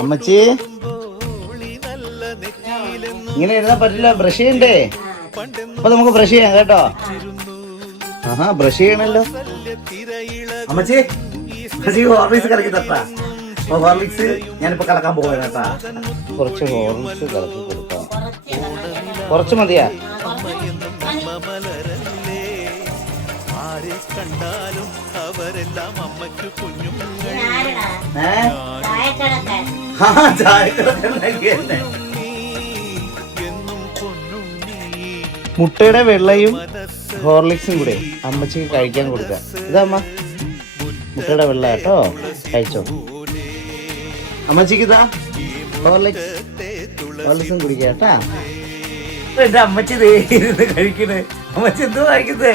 അമ്മച്ചി ഇങ്ങനെ എഴുതാൻ പറ്റില്ല, ബ്രഷ് ചെയ്യണ്ടേ? അപ്പൊ നമുക്ക് ബ്രഷ് ചെയ്യാം കേട്ടോ. ആഹാ, ബ്രഷ് ചെയ്യണല്ലോ. അമ്മച്ചി ഹോർലിക്സ് കലക്കി തട്ടാ. ഹോർലിക്സ് ഞാനിപ്പോ കലക്കാൻ പോവാണ് കേട്ടാ. കുറച്ച് ഹോർലിക്സ് കലക്കി കൊടുക്കാം. കുറച്ച് മതിയാ? മുട്ടയുടെ വെള്ളയും ഹോർലിക്സും കൂടെ അമ്മച്ചിക്ക് കഴിക്കാൻ കൊടുക്കാം. ഇതമ്മ മുട്ടയുടെ വെള്ള കേട്ടോ, കഴിച്ചോ. അമ്മച്ചിക്ക് ഇതാ ഹോർലിക്സും കുടിക്കാം കേട്ടാ. എന്റെ അമ്മച്ചി കഴിക്കണേ. അമ്മച്ചി എന്തോ കഴിക്കുന്നേ?